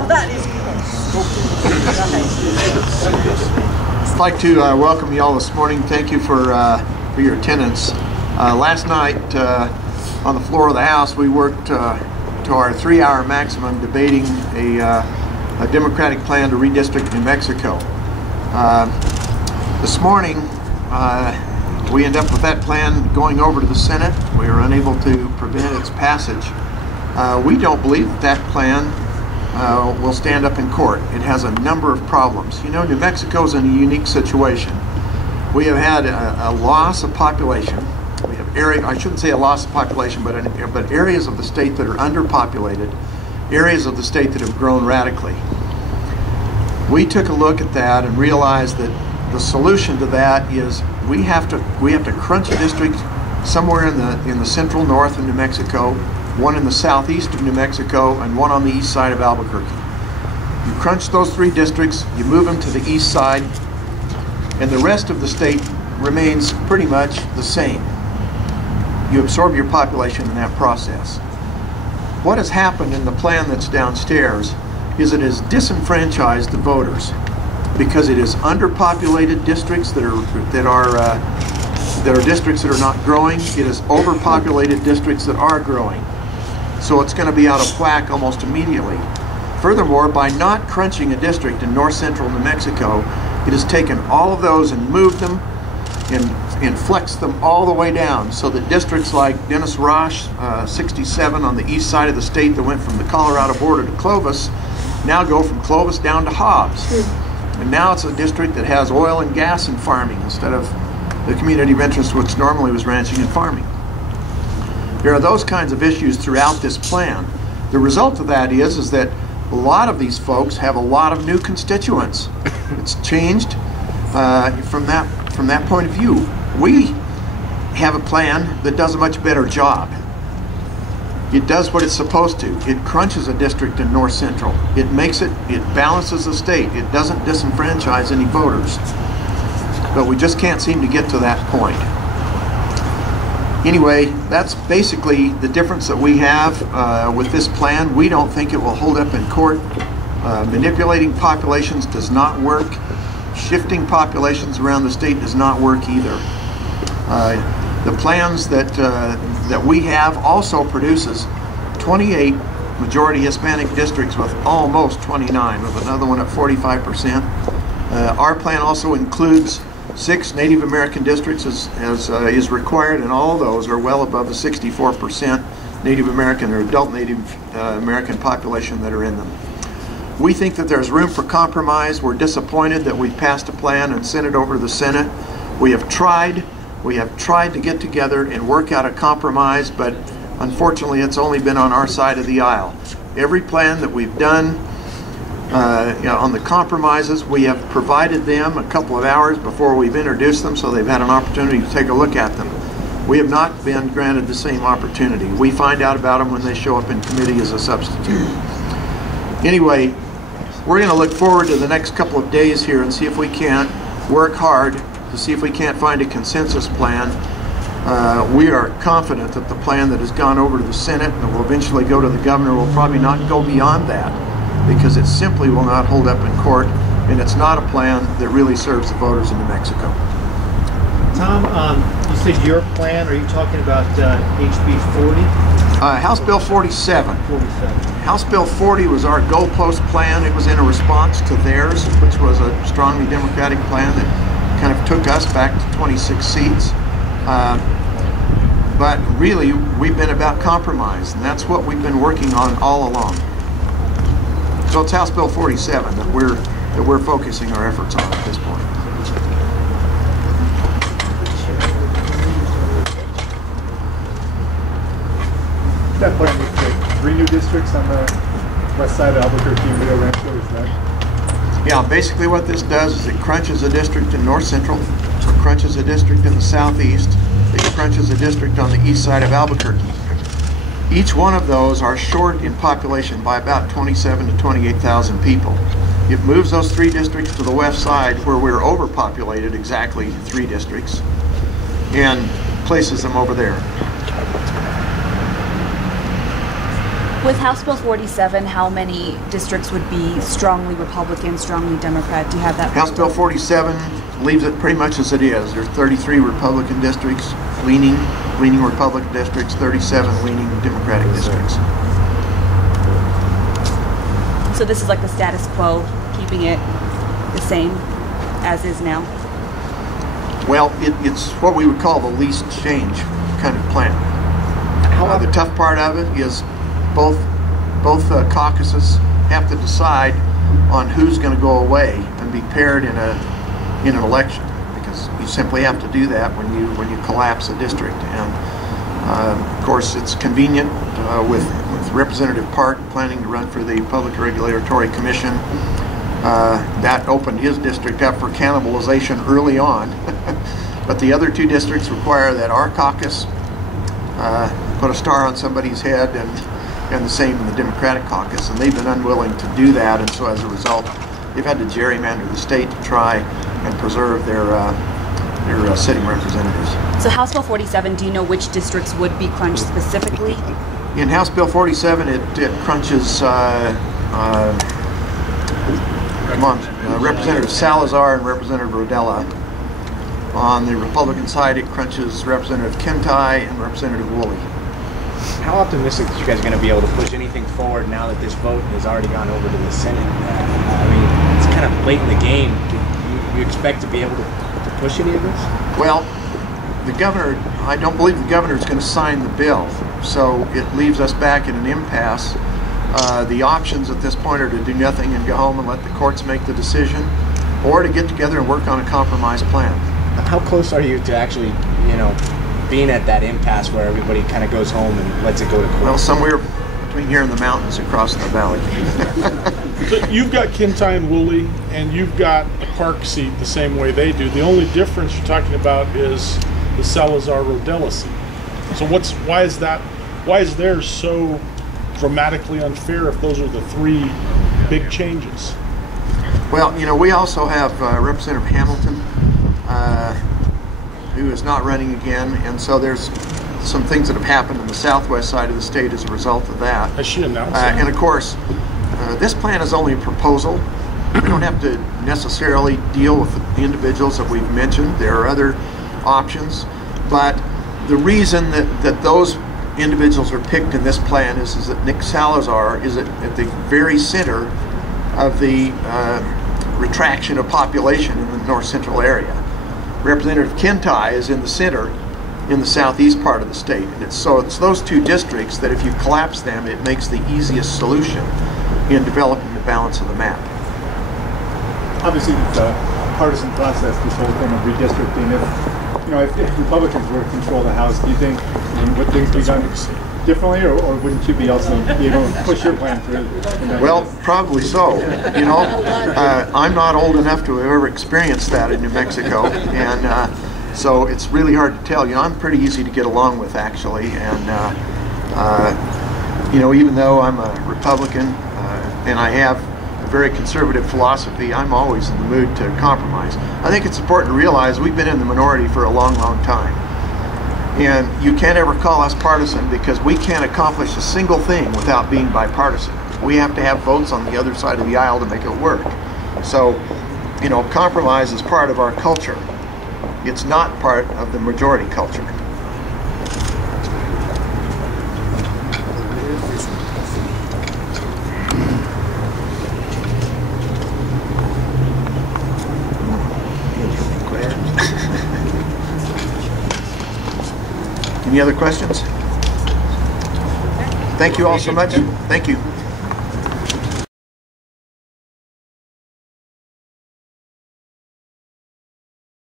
Oh, that is cool. I'd like to welcome you all this morning. Thank you for your attendance. Last night on the floor of the House, we worked to our 3-hour maximum debating a Democratic plan to redistrict New Mexico. This morning, we end up with that plan going over to the Senate. We were unable to prevent its passage. We don't believe that plan will stand up in court. It has a number of problems. You know, New Mexico's in a unique situation. We have had a loss of population. We have I shouldn't say a loss of population, but areas of the state that are underpopulated, areas of the state that have grown radically. We took a look at that and realized that the solution to that is we have to crunch a district somewhere in the central north of New Mexico, one in the southeast of New Mexico, and one on the east side of Albuquerque. You crunch those 3 districts, you move them to the east side, and the rest of the state remains pretty much the same. You absorb your population in that process. What has happened in the plan that's downstairs is it has disenfranchised the voters because it is underpopulated districts that are districts that are not growing. It is overpopulated districts that are growing. So it's going to be out of whack almost immediately. Furthermore, by not crunching a district in north central New Mexico, it has taken all of those and moved them and flexed them all the way down, so that districts like Dennis Roche, 67 on the east side of the state that went from the Colorado border to Clovis, now go from Clovis down to Hobbs. And now it's a district that has oil and gas and farming instead of the community of interest, which normally was ranching and farming. There are those kinds of issues throughout this plan. The result of that is that a lot of these folks have a lot of new constituents. It's changed from that point of view. We have a plan that does a much better job. It does what it's supposed to. It crunches a district in north central. It balances the state. It doesn't disenfranchise any voters. But we just can't seem to get to that point. Anyway, that's basically the difference that we have with this plan. We don't think it will hold up in court. Manipulating populations does not work. Shifting populations around the state does not work either. The plans that we have also produces 28 majority Hispanic districts with almost 29, with another one at 45%. Our plan also includes 6 Native American districts as is required, and all of those are well above the 64% Native American or adult Native American population that are in them. We think that there's room for compromise. We're disappointed that we passed a plan and sent it over to the Senate. We have tried to get together and work out a compromise, but unfortunately it's only been on our side of the aisle. Every plan that we've done on the compromises, we have provided them a couple of hours before we've introduced them, so they've had an opportunity to take a look at them. We have not been granted the same opportunity. We find out about them when they show up in committee as a substitute. Anyway, we're going to look forward to the next couple of days here and see if we can't work hard to see if we can't find a consensus plan. We are confident that the plan that has gone over to the Senate and will eventually go to the governor will probably not go beyond that, because it simply will not hold up in court, and it's not a plan that really serves the voters in New Mexico. Tom, you said your plan, are you talking about HB 40? House Bill 47. 47. House Bill 40 was our goalpost plan. It was in a response to theirs, which was a strongly Democratic plan that kind of took us back to 26 seats. But really, we've been about compromise, and that's what we've been working on all along. So it's House Bill 47 that we're focusing our efforts on at this point. That plan would create 3 new districts on the west side of Albuquerque and Rio Rancho, is that? Yeah, basically what this does is it crunches a district in north central, it crunches a district in the southeast, it crunches a district on the east side of Albuquerque. Each one of those are short in population by about 27 to 28,000 people. It moves those 3 districts to the west side where we're overpopulated, exactly 3 districts, and places them over there. With House Bill 47, how many districts would be strongly Republican, strongly Democrat? Do you have that? House Bill 47 leaves it pretty much as it is. There's 33 Republican districts, leaning Republican districts, 37 leaning Democratic districts. So this is like the status quo, keeping it the same as is now? Well, it's what we would call the least change kind of plan. The tough part of it is both caucuses have to decide on who's going to go away and be paired in an election, because you simply have to do that when you collapse a district. And of course, it's convenient with Representative Park planning to run for the Public Regulatory Commission. That opened his district up for cannibalization early on. But the other two districts require that our caucus put a star on somebody's head, and the same in the Democratic caucus, and they've been unwilling to do that, and so as a result they've had to gerrymander the state to try and preserve their sitting representatives. So House Bill 47, do you know which districts would be crunched specifically? In House Bill 47 it crunches Representative Salazar and Representative Rodella. On the Republican side, it crunches Representative Kintai and Representative Woolley. How optimistic that you guys are going to be able to push anything forward now that this vote has already gone over to the Senate? I mean, it's kind of late in the game. Do you expect to be able to push any of this? Well, the governor, I don't believe the governor is going to sign the bill, so it leaves us back in an impasse. The options at this point are to do nothing and go home and let the courts make the decision, or to get together and work on a compromise plan. How close are you to actually, being at that impasse where everybody kind of goes home and lets it go to court? Well, somewhere between here and the mountains across the valley. So you've got Kintai and Woolley, and you've got a Park seat the same way they do. The only difference you're talking about is the Salazar-Rodella seat. So why is theirs so dramatically unfair if those are the three big changes? Well, we also have Representative Hamilton, who is not running again, and so there's some things that have happened in the southwest side of the state as a result of that. Has she announced that? And of course, this plan is only a proposal. We don't have to necessarily deal with the individuals that we've mentioned. There are other options, but the reason that those individuals are picked in this plan is that Nick Salazar is at the very center of the retraction of population in the north central area. Representative Kintai is in the center in the southeast part of the state, and it's those two districts that if you collapse them, it makes the easiest solution in developing the balance of the map. Obviously, it's a partisan process, this whole thing of redistricting. If Republicans were to control the House, do you think would things be done differently, or wouldn't you be also able to push your plan through? Well, probably so. I'm not old enough to have ever experienced that in New Mexico, and so it's really hard to tell. I'm pretty easy to get along with, actually, and even though I'm a Republican and I have a very conservative philosophy, I'm always in the mood to compromise. I think it's important to realize we've been in the minority for a long, long time. And you can't ever call us partisan, because we can't accomplish a single thing without being bipartisan. We have to have votes on the other side of the aisle to make it work. So, compromise is part of our culture. It's not part of the majority culture. Any other questions? Thank you all so much. Thank you.